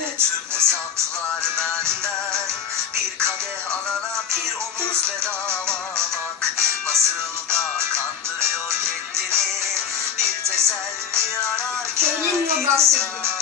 hesaplar benden. Bir kadeh alana bir omuz bedava bak. Nasıl da kandırıyor kendini. Bir teselli dans ediyor. insan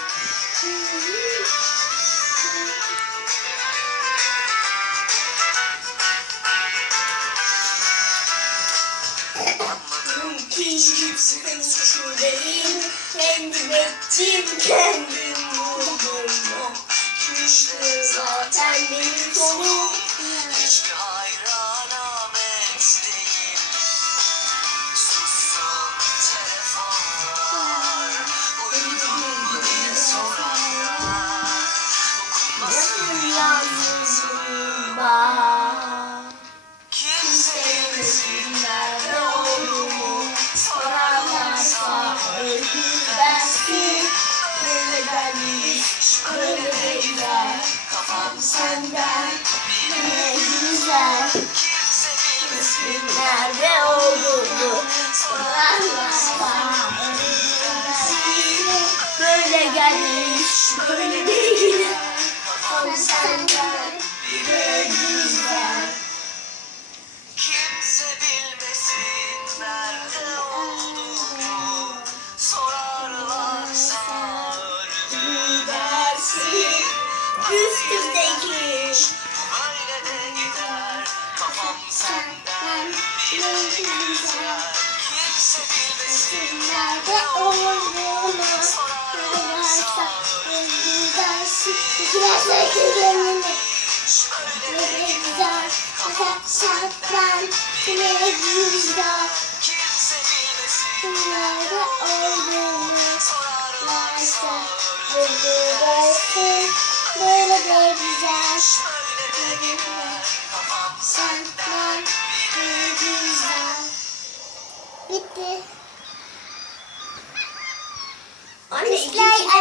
ki hiç kimsenin suçu değil. Kendim ettim kendim buldum gelmiş. Böyle de gider Kafam senden bile güzel. Kimse bilmesin nerede olduğumu. Sorarlarsa öldü dersin Üstümdeki böyle de gider. Kafam senden bile güzel. Kimse bilmesin nerede olduğumu Biraz senden bile güzel Kimse bilmesin Nerede olduğumu sorarlarsa öldü dersin. Böyle de güzel. Şöyle